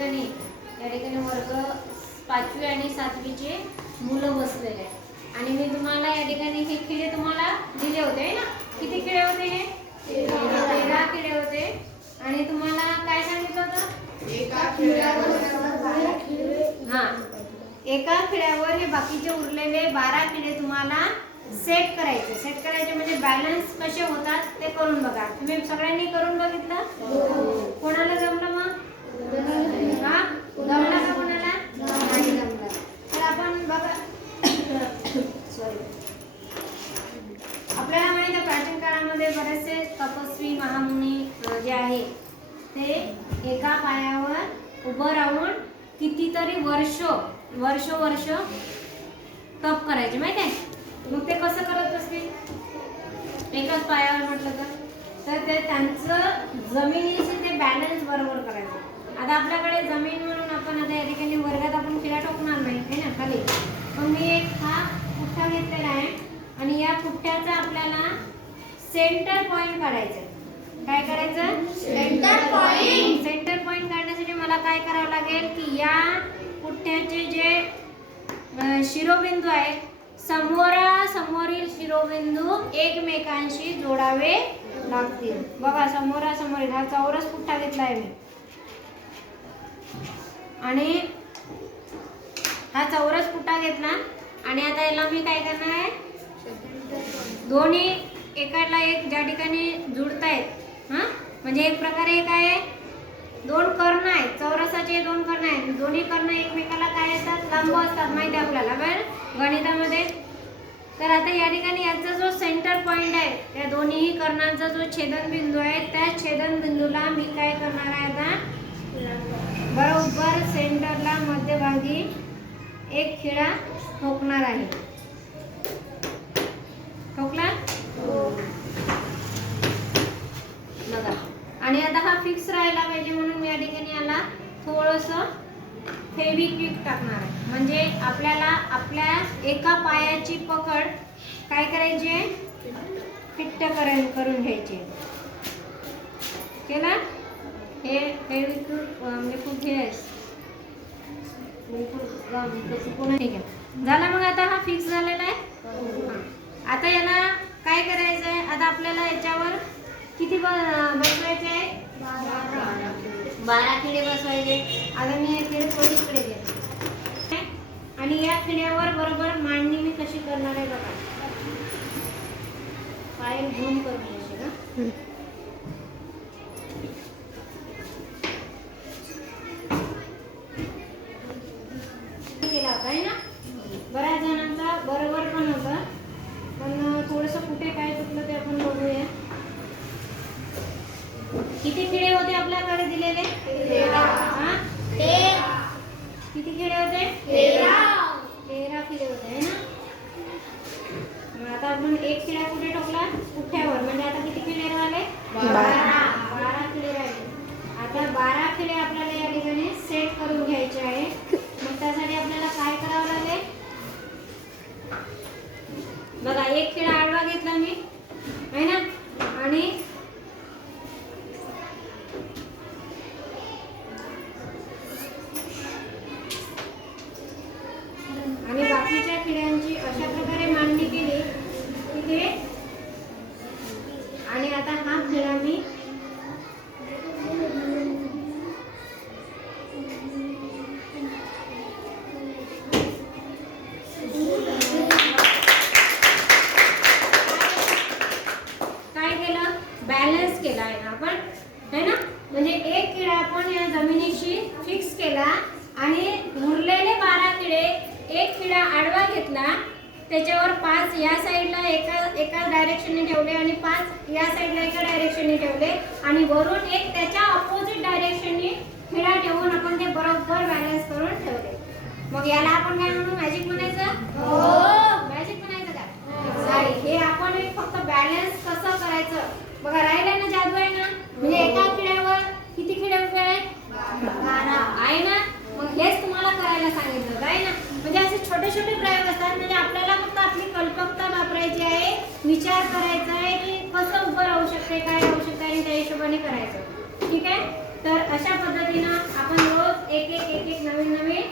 ठिकाणी या ठिकाणी वर्ग पाचवी आणि सातवीचे मुलं बसलेले आहे आणि मी तुम्हाला या ठिकाणी हे खिळे तुम्हाला दिले होते है ना? किती खिळे होते हे? तेरा खिळे होते. आणि तुम्हाला काय सांगितलं होतं? हा. एका खिळ्यावर हे बाकीचे उरलेले बारा खिळे तुम्हाला सेट करायचे. सेट करायचे म्हणजे बॅलन्स कसे होतात ते करून बघा. तुम्ही सगळ्यांनी करून बघितलं? कोणाला जमलं मग हा जमलं का कोणाला नाही जमलं तर आपण बघा सॉरी आपल्याला माहिती आहे प्राचीन काळामध्ये बरेचसे तपस्वी महामुनी जे आहे ते एका पायावर उभं राहून कितीतरी वर्ष वर्ष वर्ष तप करायचे माहिती आहे? मग ते कसं करत असतील एकाच पायावर म्हटलं तर? तर ते त्यांचं जमिनीशी ते बॅलन्स बरोबर करायचं. आता आपल्याकडे जमीन म्हणून आपण आता या ठिकाणी वर्गात आपण फिरा ठोकणार नाही ना खाली? मग मी एक हा पुठ्ठा घेतलेला आहे आणि या पुठ्ठ्याचा आपल्याला सेंटर पॉइंट काढायचं. काय करायचं? Center point. सेंटर पॉइंट काढण्यासाठी मला काय करावं लागेल की या पुठ्ठ्याचे जे शिरोबिंदू आहेत समोरा समोरील शिरोबिंदू एकमेकांशी जोडावे लागतील. बघा समोरा समोरील हा चौरस पुठ्ठा घेतला आहे मी. आणि हा चौरस पुठ्ठा घेतला. आणि आता याला मी काय करणार आहे? दोन्ही एकाला एक ज्या ठिकाणी जुडतायत हा? म्हणजे एक प्रकारे एक आहे दोन कर्ण आहेत चौरसाचे दोन कर्ण आहेत. दोन्ही कर्ण एकमेकाला काय असतात लांब असतात माहिती आहे आपल्याला बरं? गणितामध्ये. तर आता या ठिकाणी याचा जो सेंटर पॉइंट आहे त्या दोन्ही कर्णांचा जो छेदनबिंदू आहे त्या छेदनबिंदूला मी काय करणार आहे आता? बरोबर सेंटरला मध्यभागी एक खिळा ठोकणार आहे ठोकला बघा आणि आता हा फिक्स राहायला पाहिजे म्हणून मी या ठिकाणी याला थोडंसं फेविक्विक टाकणार आहे. म्हणजे आपल्याला आपल्या एका पायाची पकड काय करायची? आहे फिट्ट करून करून घ्यायची. केला हे फेविक्विक मी खूप हे झाला मग आता हा फिक्स झालेला आहे? आता याला काय करायचं आहे आता आपल्याला याच्यावर किती बारा खिडे बसवायचे आता मी हे थोडी इकडे घेते आणि या खिड्यावर बरोबर मांडणी मी कशी करणार आहे बघा. फाईल झूम करून घ्यायची ना केला होता आहे ना बऱ्याच जणांचा बरोबर पण होता पण थोडंसं कुठे काय चुकलं ते आपण बघूया किती खिडे होते आपल्याकडे दिलेले हा? किती खिडे होते तेरा खिडे होते है ना मग आता आपण एक खिडा कुठे ठोकला पुठ्यावर म्हणजे आता किती खिडे राहिले बारा बारा खिडे राहिले आता बारा खिडे आपल्याला या ठिकाणी सेट करून घ्यायचे आहे मग त्यासाठी आपल्याला काय करावं लागेल बघा एक खिडा आडवा घेतला मी आहे ना आणि आणि बाकीच्या किड्यांची अशा प्रकारे मांडणी केली की ते आणि आता हा खिळा मी काय केलं? बॅलन्स केला आहे ना आपण है ना? म्हणजे एक किडा आपण या जमिनीशी फिक्स केला आणि उरलेले बारा किडे एक किडा आडवा घेतला त्याच्यावर पाच या साईडला एका एका डायरेक्शनने ठेवले आणि पाच या साईडला एका डायरेक्शनने ठेवले. आणि वरून एक त्याच्या अपोजिट डायरेक्शनने खिडा ठेवून आपण ते बरोबर बॅलन्स करून ठेवले. मग याला आपण काय म्हणू? मॅजिक म्हणायचं? मॅजिक म्हणायचं का? हे आपण फक्त बॅलन्स कसं करायचं? बघा राहिलं ना जादू आहे ना? म्हणजे एका किड्यावर किती किडे उभे आहे बारा. आहे ना? मग हेच तुम्हाला करायला सांगितलं. आहे ना? म्हणजे असे छोटे छोटे विचार करायचा आहे की कसं उभं राहू शकते काय राहू शकते आणि त्या हिशोबाने करायचं. ठीक आहे? तर अशा पद्धतीनं आपण रोज एक एक एक एक नवीन नवीन